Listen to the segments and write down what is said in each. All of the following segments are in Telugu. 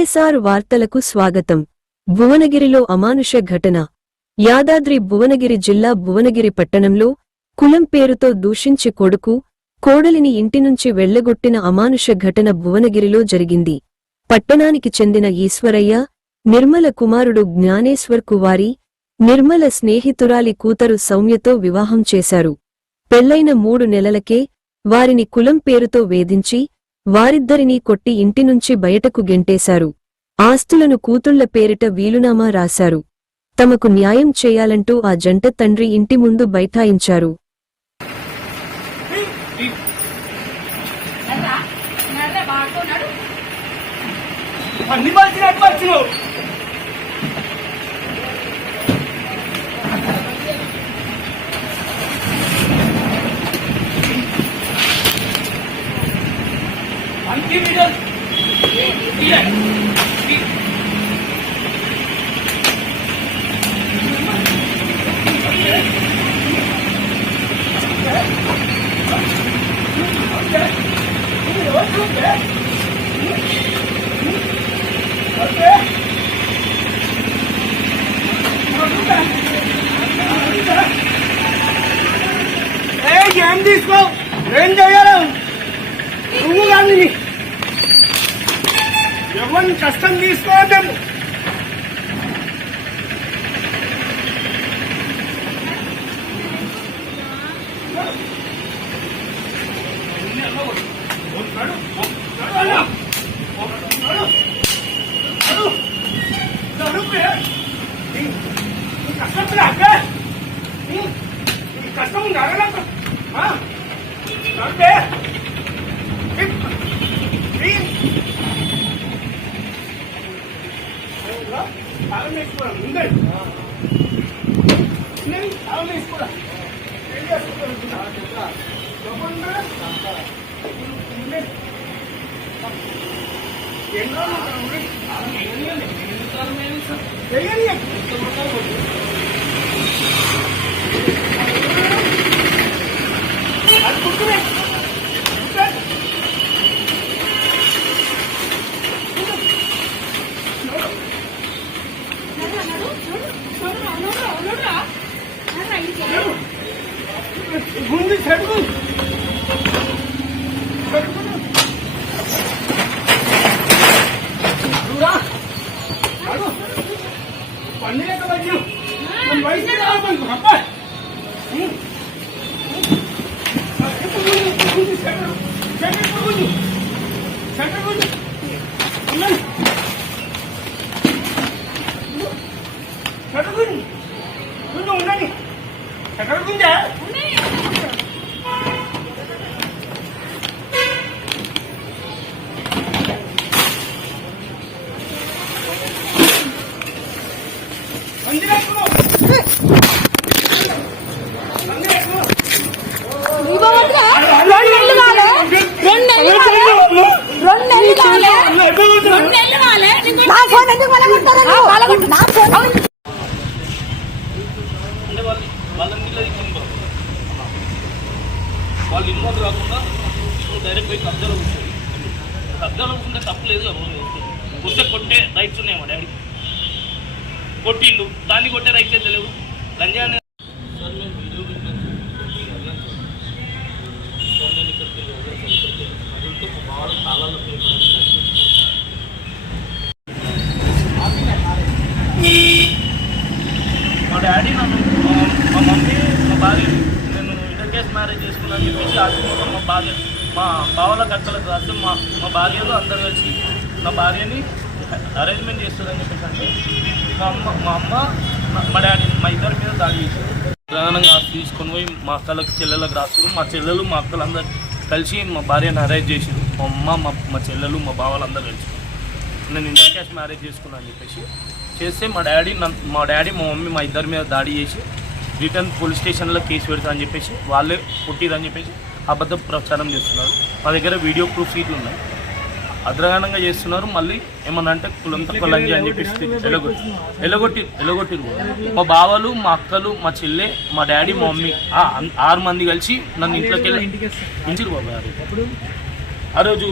సిఎస్ఆర్ వార్తలకు స్వాగతం. భువనగిరిలో అమానుష ఘటన. యాదాద్రి భువనగిరి జిల్లా భువనగిరి పట్టణంలో కులం పేరుతో దూషించి కొడుకు, కోడలిని ఇంటినుంచి వెళ్లగొట్టిన అమానుష ఘటన భువనగిరిలో జరిగింది. పట్టణానికి చెందిన ఈశ్వరయ్య, నిర్మల కుమారుడు జ్ఞానేశ్వర్ కువారి, నిర్మల స్నేహితురాలి కూతురు సౌమ్యతో వివాహం చేశారు. పెళ్లైన 3 నెలలకే వారిని కులం పేరుతో వేధించి వారిద్దరినీ కొట్టి ఇంటినుంచి బయటకు గెంటేశారు. ఆస్తులను కూతుళ్ల పేరిట వీలునామా రాశారు. తమకు న్యాయం చేయాలంటూ ఆ జంట తండ్రి ఇంటి ముందు బైఠాయించారు. ఏం తీసుకో ఏం చేయాలి నువ్వు కానీ ఎవరిని కష్టం తీసుకోవద్దు. కష్టం తాళం వేసుకోరా ముందే తాళం వేసుకోరా ఏం చేస్తున్నా ముందు చెడుగు పండుగ వద్దు వయసు అబ్బాయి ఉండండి ఎక్కడ గుంజా వాళ్ళు ఇన్వాల్వ్ కాకుండా డైరెక్ట్ పోయి కబ్జాలో కూర్చోండి. కబ్జాలో కూర్చుంటే తప్పలేదు. కొట్టే కొట్టే రైట్స్ ఉన్నాయి. మా డాడీ కొట్టిండు, దాన్ని కొట్టే రైట్స్ అయితే లేవు. లంజాన్ని సార్ మేము వీడియో నేను ఇక్కడికి అదులతో బాగా తాళాలు మా డాడీ నన్ను మా మమ్మీ మా భార్య నేను ఇంటర్ కేస్ మ్యారేజ్ చేసుకున్నాను చెప్పేసి ఆశించుకున్నాను. మా బావల కట్టలకు రాస్తే మా భార్యలు అందరూ వచ్చి నా భార్యని అరేంజ్మెంట్ చేస్తుందని చెప్పేసి అంటే మా అమ్మ మా డాడీ మా ఇద్దరి మీద దాడి చేశారు. ప్రధానంగా తీసుకొని పోయి మా అక్కలకు చెల్లెలకు రాస్తారు. మా చెల్లెలు మా అక్కలు అందరు కలిసి మా భార్యను అరేంజ్ చేసారు. మా అమ్మ మా చెల్లెలు మా బావలందరూ కలిసి నేను ఇంటర్ క్యాష్ మ్యారేజ్ చేసుకున్నాను అని చెప్పేసి చేస్తే మా డాడీ మా మమ్మీ మా ఇద్దరి మీద దాడి చేసి రిటర్న్ పోలీస్ స్టేషన్లో కేసు పెడతా అని చెప్పేసి వాళ్ళే పుట్టిదని చెప్పేసి అబద్ధ ప్రచారం చేస్తున్నారు. మా దగ్గర వీడియో ప్రూఫ్ ఇట్లు ఉన్నాయి. అద్రగానంగా చేస్తున్నారు. మళ్ళీ ఏమన్నా అంటే కులం తక్కువ లంజ అని చెప్పేసి ఎలగొట్టిరు. మా బావలు మా అక్కలు మా చెల్లె మా డాడీ మా మమ్మీ 6 మంది కలిసి నన్ను ఇంట్లోకి వెళ్ళి ఇంటిరు బాబాయ్. ఆ రోజు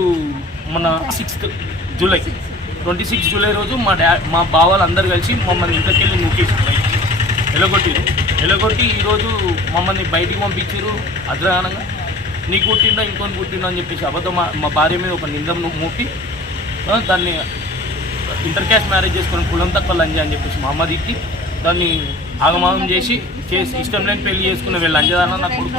మన 6th జూలై 26 జూలై రోజు మా బావాలు అందరు కలిసి మమ్మల్ని ఇంట్లోకి వెళ్ళి నూకేసి ఎలగొట్టి ఈరోజు మమ్మల్ని బయటికి పంపించారు అద్రగానంగా నీకు పుట్టిందా ఇంకొని పుట్టిందా అని చెప్పేసి అబద్ధం మా భార్య మీద ఒక నిందను మోపి దాన్ని ఇంటర్ క్యాస్ట్ మ్యారేజ్ చేసుకుని కులం తక్కువ లంజా అని చెప్పేసి మా అమ్మ తిట్టి దాన్ని ఆగమాగం చేసి ఇష్టం లేని పెళ్లి చేసుకుని వీళ్ళు లంజదాన నా కొడుకు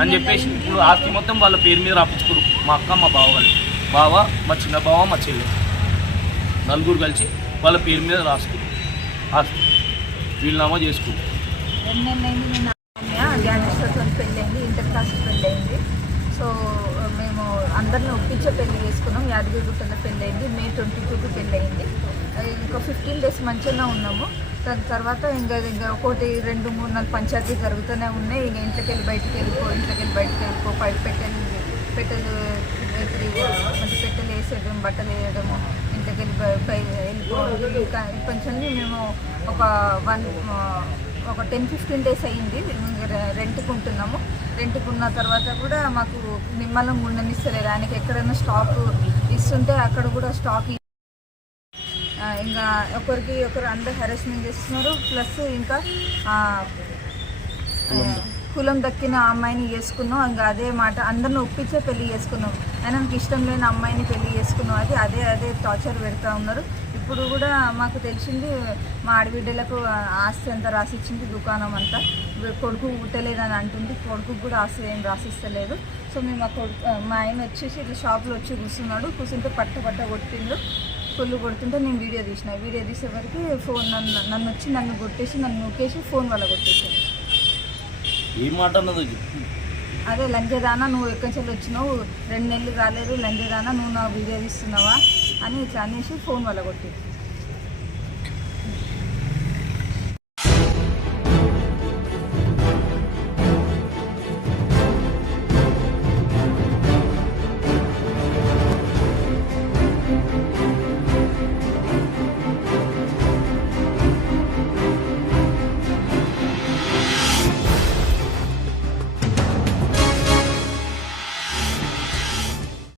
అని చెప్పేసి ఇప్పుడు ఆస్తి మొత్తం వాళ్ళ పేరు మీద రాపించుకోరు మా అక్క మా బావ వాళ్ళు మా చిన్న బావ మా చెల్లి నలుగురు కలిసి వాళ్ళ పేరు మీద రాసుకురు ఆస్తి వీళ్ళనామా చేసుకురు. జ్ఞానేశ్వరతో పెళ్ళి అయింది, ఇంటర్ కాస్ట్ పెళ్ళి అయింది. సో మేము అందరిని ఒప్పించే పెళ్లి చేసుకున్నాం. యాదగిరిగుట్టలో పెళ్ళి అయింది, May 22కి పెళ్ళి అయింది. ఇంకా 15 డేస్ మంచిగా ఉన్నాము. దాని తర్వాత ఇంకా 1, 2, 3, 4 పంచాయతీ జరుగుతూనే ఉన్నాయి. ఇంకా ఇంట్లోకి వెళ్ళి బయటికి వెళ్ళిపో పెట్టెలు మంచి పెట్టెలు వేసేయడం, బట్టలు వేయడము, ఇంట్లోకి వెళ్ళిపోవడం. కొంచెం మేము ఒక 10-15 డేస్ అయ్యింది రెంట్కి ఉంటున్నాము. రెంట్కి ఉన్న తర్వాత కూడా మాకు నిమ్మలం ఉండనిస్తలేరు. ఆయనకి ఎక్కడైనా స్టాక్ ఇస్తుంటే అక్కడ కూడా స్టాక్ ఇంకా ఒకరు అందరు హెరాస్మెంట్ చేస్తున్నారు. ప్లస్ ఇంకా కులం దక్కిన అమ్మాయిని చేసుకున్నాం. ఇంకా అదే మాట అందరిని ఒప్పించే పెళ్లి చేసుకున్నాం. ఆయనకి ఇష్టం లేని అమ్మాయిని పెళ్లి చేసుకున్నాం. అదే టార్చర్ పెడతా ఉన్నారు. ఇప్పుడు కూడా మాకు తెలిసింది మా ఆడబిడ్డలకు ఆస్తి అంతా రాసిచ్చింది, దుకాణం అంతా. కొడుకు పుట్టలేదని అంటుంది, కొడుకు కూడా ఆస్తి ఏం రాసిస్తలేదు. సో మేము మా ఆయన వచ్చేసి ఇట్లా షాప్లో వచ్చి కూర్చుంటే పట్ట కొట్టిండు. ఫుల్ కొడుతుంటే నేను వీడియో తీసేవరకు ఫోన్ నన్ను కొట్టేసి నన్ను నూకేసి ఫోన్ వల్ల కొట్టేసాను. ఏం మాట అన్నదో అదే లంజదానా, నువ్వు ఎక్కడి నుంచి వచ్చినావు, 2 నెలలు కాలేదు, లంజదానా నువ్వు నా వీడియో తీస్తున్నావా అని ఇట్లా అనేసి ఫోన్ వల్ల కొట్టేసి